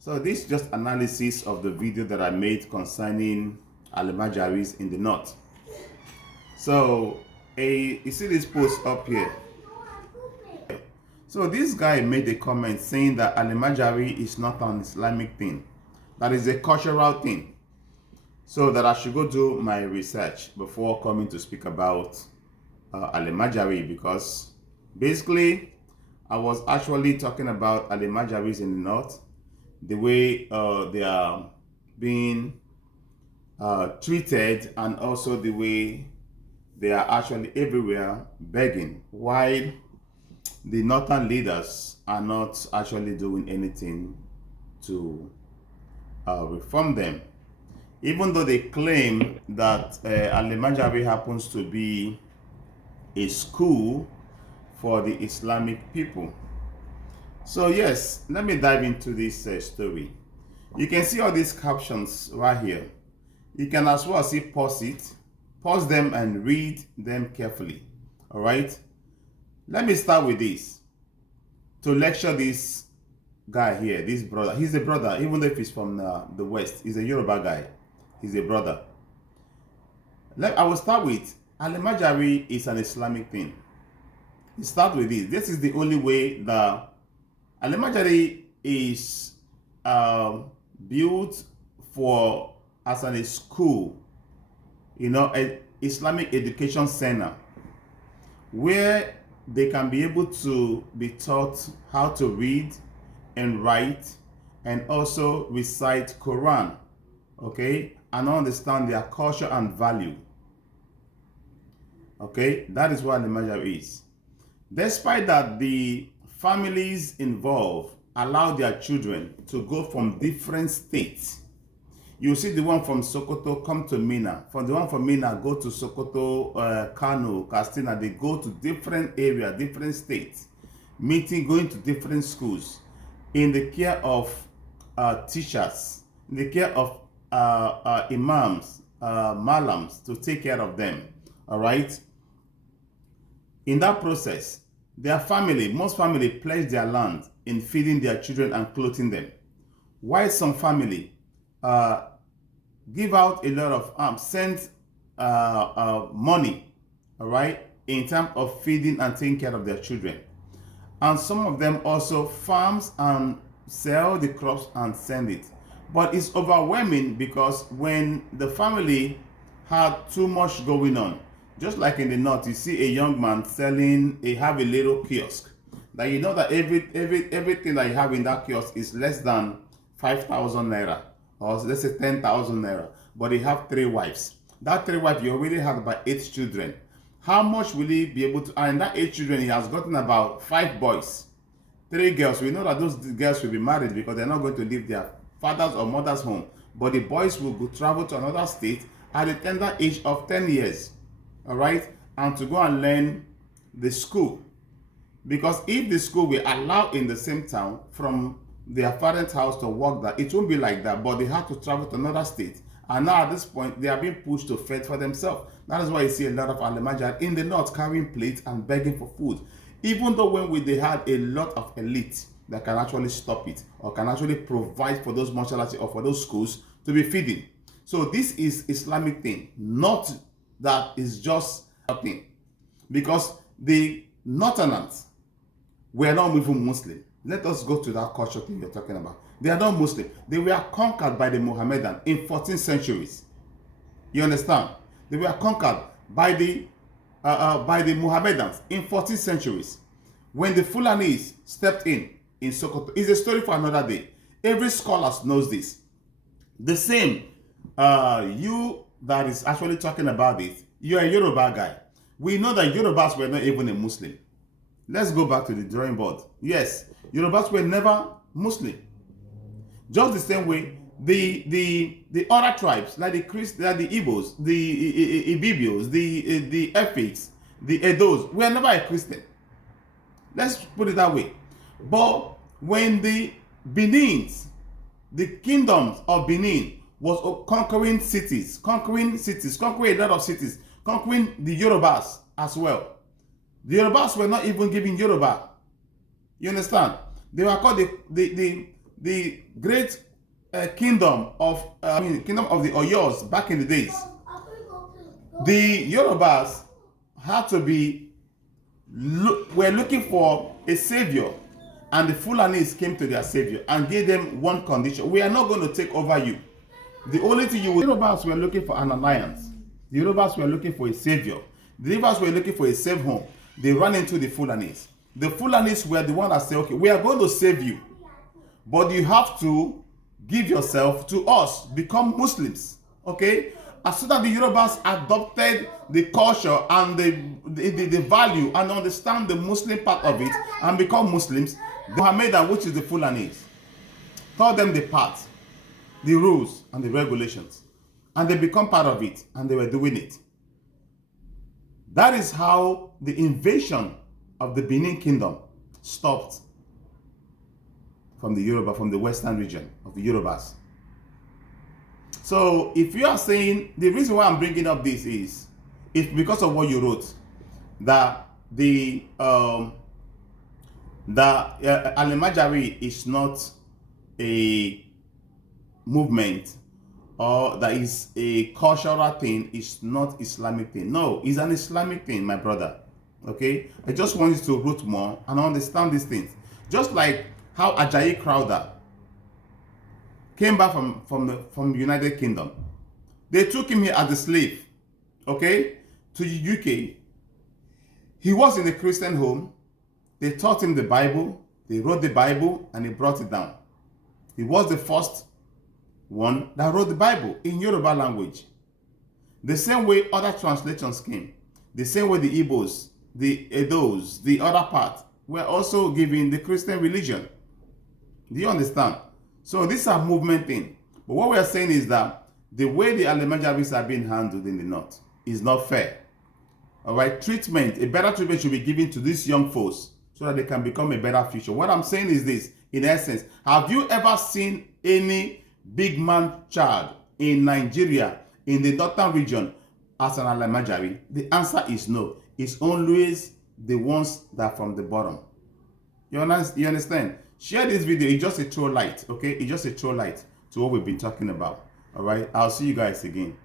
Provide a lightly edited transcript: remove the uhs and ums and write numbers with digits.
So this is just analysis of the video that I made concerning almajaris in the north. So you see this post up here. So this guy made a comment saying that almajari is not an Islamic thing, that is a cultural thing. So that I should go do my research before coming to speak about almajari, because basically I was actually talking about almajaris in the north, the way they are being treated, and also the way they are actually everywhere begging, while the northern leaders are not actually doing anything to reform them. Even though they claim that Al-Majari happens to be a school for the Islamic people. So yes, let me dive into this story. You can see all these captions right here. You can as well see pause them and read them carefully. All right. Let me start with this to lecture this guy here, this brother. He's a brother, even though if he's from the West. He's a Yoruba guy. He's a brother. I will start with Al-Majari is an Islamic thing. Start with this. This is the only way that Al-Majari is built for as a school, an Islamic education center where they can be able to be taught how to read and write and also recite Quran, okay, and understand their culture and value. Okay, that is what the measure is. Despite that, the families involved allow their children to go from different states. You see the one from Sokoto come to Mina. From the one from Mina go to Sokoto, Kano, Katsina. They go to different areas, different states, going to different schools in the care of teachers, in the care of imams, malams to take care of them. All right. In that process, most family pledge their land in feeding their children and clothing them, while some family give out a lot of send money, all right, in terms of feeding and taking care of their children. And some of them also farms and sell the crops and send it. But it's overwhelming because when the family had too much going on, just like in the north, you see a young man have a little kiosk. That you know that everything that you have in that kiosk is less than 5,000 naira, or let's say 10,000 naira. But he have 3 wives. That 3 wives, you already have about 8 children. How much will he be able to? And that 8 children, he has gotten about 5 boys, 3 girls. We know that those girls will be married because they're not going to leave their father's or mother's home. But the boys will go travel to another state at the tender age of 10 years. All right, and to go and learn the school, because if the school will allow in the same town from their parents' house to work there, it won't be like that. But they have to travel to another state, and now at this point they are being pushed to fend for themselves. That is why you see a lot of Al-Majari in the north carrying plates and begging for food, even though they had a lot of elite that can actually stop it or can actually provide for those mortality or for those schools to be feeding. So this is Islamic thing, not that is just a thing, because the Northerners were not even Muslim. Let us go to that culture thing you're talking about. They are not Muslim. They were conquered by the Mohammedans in 14th centuries. You understand? They were conquered by the Mohammedans in 14th centuries. When the Fulanis stepped in Sokoto, it's a story for another day. Every scholar knows this. The same, you that is actually talking about it, you're a Yoruba guy. We know that Yorubas were not even a Muslim. Let's go back to the drawing board. Yes, Yorubas were never Muslim. Just the same way, the other tribes, like the Igbos, the Ibibios, the Efiks, the Edos, were never a Christian. Let's put it that way. But when the kingdoms of Benin was conquering a lot of cities, conquering the Yorubas as well. The Yorubas were not even giving Yoruba. You understand? They were called the great kingdom of kingdom of the Oyos back in the days. The Yorubas had to be were looking for a savior, and the Fulanis came to their savior and gave them one condition: we are not going to take over you. The only thing the Yorubas were looking for an alliance. The Yorubas were looking for a savior. The Yorubas were looking for a safe home. They ran into the Fulanis. The Fulanis were the one that said, okay, we are going to save you, but you have to give yourself to us, become Muslims. Okay? As soon as the Yorubas adopted the culture and the value and understand the Muslim part of it and become Muslims, the Mohammedan, which is the Fulanis, taught them the path, the rules and the regulations, and they become part of it, and they were doing it. That is how the invasion of the Benin Kingdom stopped from the Yoruba, from the western region of the Yorubas. So if you are saying, the reason why I'm bringing up this is because of what you wrote, that the almajari is not a movement, or that is a cultural thing, is not Islamic thing. No, it's an Islamic thing, my brother. Okay? I just want you to root more and understand these things. Just like how Ajayi Crowther came back from the United Kingdom. They took him here as a slave, okay, to the UK. He was in a Christian home. They taught him the Bible. They wrote the Bible and he brought it down. He was the first one that wrote the Bible in Yoruba language. The same way other translations came. The same way the Igbos, the Edos, the other part were also given the Christian religion. Do you understand? So this is a movement thing. But what we are saying is that the way the almajaris are being handled in the north is not fair. All right, treatment, a better treatment should be given to these young folks so that they can become a better future. What I'm saying is this, in essence, have you ever seen any big man child in Nigeria, in the northern region, as an almajari? The answer is no. It's always the ones that are from the bottom. You understand? Share this video. It's just a throw light, okay? It's just a throw light to what we've been talking about. All right? I'll see you guys again.